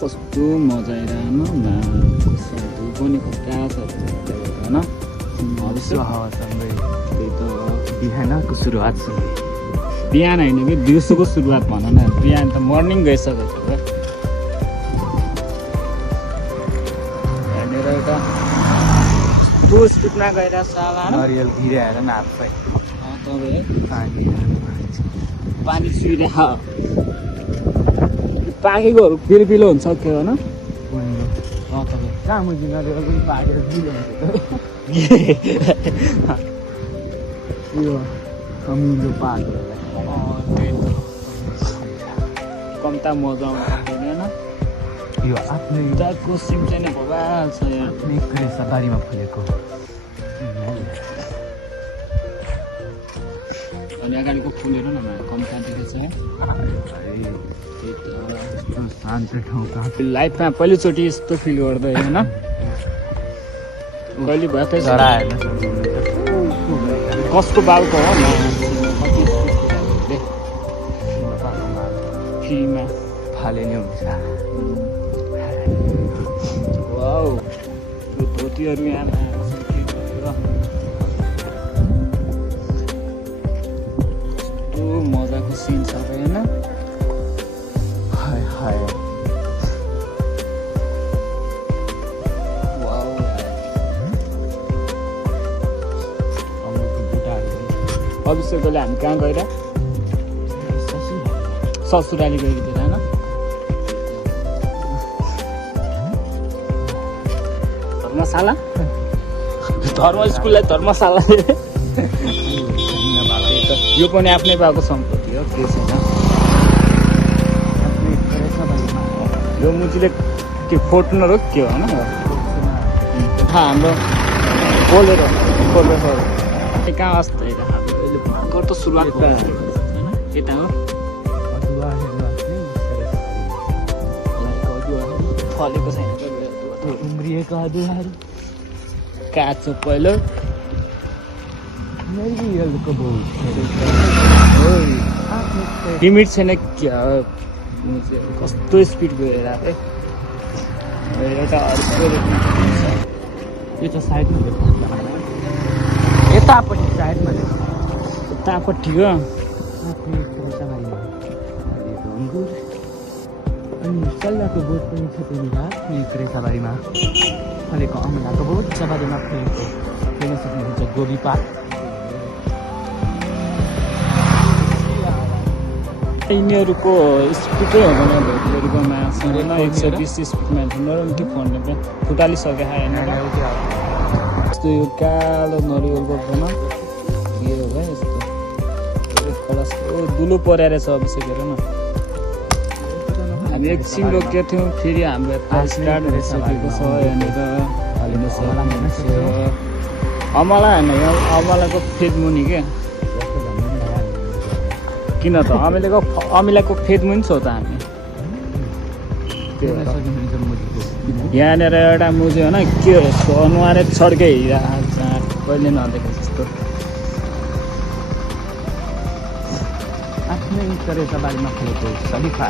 कस्तो मजा आइरहनु धुप पनि खुट्टा छ होइन विश्व हावासँगै त्यही त बिहानको सुरुवात सँगै बिहान होइन कि दिउँसोको सुरुवात भन न बिहान त मर्निङ गइसकेको छ यहाँनिर एउटा कस्तो स्पिडमा गइरहेको छ नरियल गिराएर नाप्छ पानी सुइरहेको पाकेकोहरू पिलो हुन्छ के होइन कहाँ मुजी नरियल पनि पाकेर पिलो हुन्छ यो कमिलो पाकेर कम्ता मजा आउँछ होइन यो आफ्नै दाको सिम चाहिँ नै भोगाल छ आफ्नै करेसाबारीमा फुलेको अनि अगाडिको फुलहरू न कम्ता देखेको छ शान्त ठाउँ कहाँ लाइफमा पहिलोचोटि यस्तो फिल गर्दै होइन कहिले भयो त कसको बाउको हो फ्रीमा फाले नै हुन्छ वाउ यो धोतीहरू यहाँ कस्तो मजाको सिन छ होइन हाय हाय वाउ अभिषेकले हामी कहाँ गएर ससुराली गएको थियो होइन धर्मशाला स्कुललाई धर्मशाला यो पनि आफ्नै बाबुको सम्पत्ति हो के छैन यो मुचीले के फोट्नु र के हो होइन हाम्रो बोलेर कहाँ अस्ति घर त सुरुवात यता हो फलेको छैन उम्रिएको अदुवाहरू काँचो पहिलो नरियलको बहुत लिमिट छैन क्या कस्तो स्पिड गएर एउटा अर्को यो त साइडमा यतापट्टि साइडमा उतापट्टिको अङ्गुर अनि सल्लाहको बोट पनि छ त्यहाँनिर क्रेसाबारीमा फलेको अमलाको बोट चबारीमा फलेको हेर्न सक्नुहुन्छ गोबी पात यिनीहरूको स्पिडै हुँदैन धोतीहरूको मासमा 120 स्पिडमा नरम त्यो फोनले पनि फुटालिसक्यो होइन यस्तो यो कालो नरिवलको फोन के हो भाइ यस्तो दुलो परेर छ अभिषेक हेर न हामी एकछिन रोकेको थियौँ फेरि हाम्रो यता स्टार्ट भइसकेको छ यहाँनिर अमला होइन अमलाको फेदमुनि क्या किन त अमिलाको फेदमुनि छौ त हामी यहाँनिर एउटा मुजी होइन के अनुहारै छड्कै कहिले नदेखेको जस्तो आफ्नै करेसाबारीमा फलेको सलिफा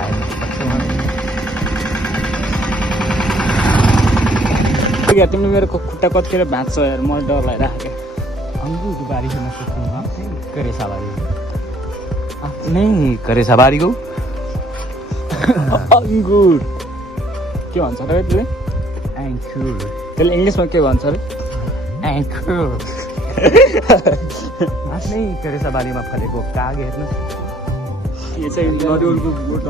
तिमीले मेरो खुट्टा कतिखेर भाँच्छ यार म डर लागिरहेको अङ्गुरको बारी हेर्न सक्छौँ करेसाबारी आफ्नै करेसाबारीको अङ्गुर के भन्छ र त्यसले एङ्कुर त्यसले इङ्ग्लिसमा के भन्छ अरे एङ्कुर आफ्नै करेसाबारीमा फलेको काग हेर्नु यो चाहिँ नरिवलको बोट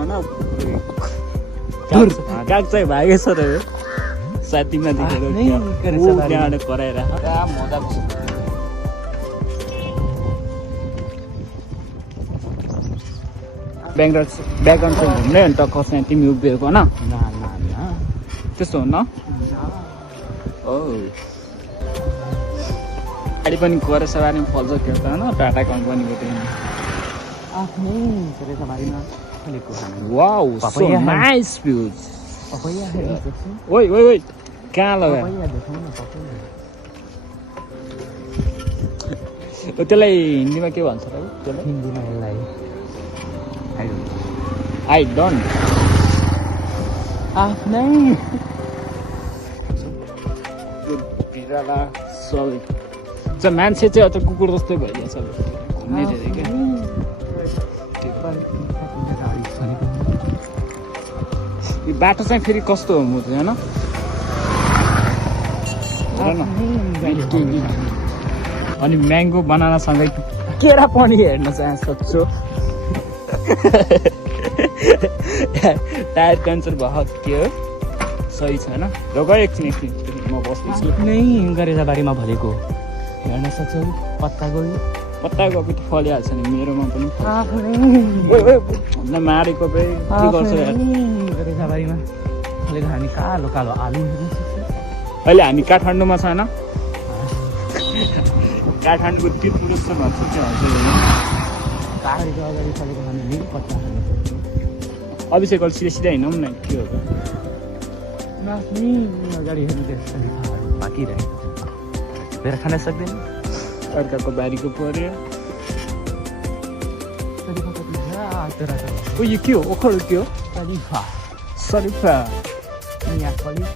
होइन काग चाहिँ भागेछ र यो साथीमा देखेर त्यहाँबाट कराएर मजा ब्याकग्राउन्ड चाहिँ घुम्ने अन्त कसै तिमी उभिएको होइन त्यस्तो हुन्न हो गाडी पनि करेसाबारीमा फल्छ त्यो त होइन टाटा कम्पनीको त्यो आफ्नै करेसाबारीमा फलेको वाउ सो नाइस भ्यूज पपैया हेर्न सक्छौँ ओइ ओइ ओइ कहाँ लगायो पपैया देखाउँ न पपैया त्यसलाई हिन्दीमा के भन्छ र त्यसलाई हिन्दीमा यसलाई आई डोन्ट आफ्नै भिराला सबै मान्छे चाहिँ अझ कुकुर जस्तै भइदिएछ घुम्ने धेरै क्या यो बाटो चाहिँ फेरि कस्तो हो म होइन अनि म्याङ्गो बनानासँगै केरा पनि हेर्न चाहिँ सक्छु टायर क्यान्सर भयो के हो सही छैन र गयो एकछिन म बस्दैछु नै गरेजाबारीमा भरेको हेर्न सक्छौ पत्ता गयो पत्ता गएको त फलिहाल्छ नि मेरोमा पनि भन्दा मारेको के गर्छ गरेजाबारीमा फलेको हामी कालो कालो आलु हेर्न सक्छौ अहिले हामी काठमाडौँमा छैन काठमाडौँको तिरपुरेश्वर भन्छ त्यो गाडीको अगाडि फलेको हामी नि पत्ता हेर्न सक्छौ अभिषेक सिधै सिधै हिँडौँ न के हो आफ्नै अगाडि हेर्नु त्यसरी बाँकी रहेको बेर खान सक्दैन अर्काको बारीको पर्यो ओ यो के हो ओखर के हो सरिफा यहाँ फल्यो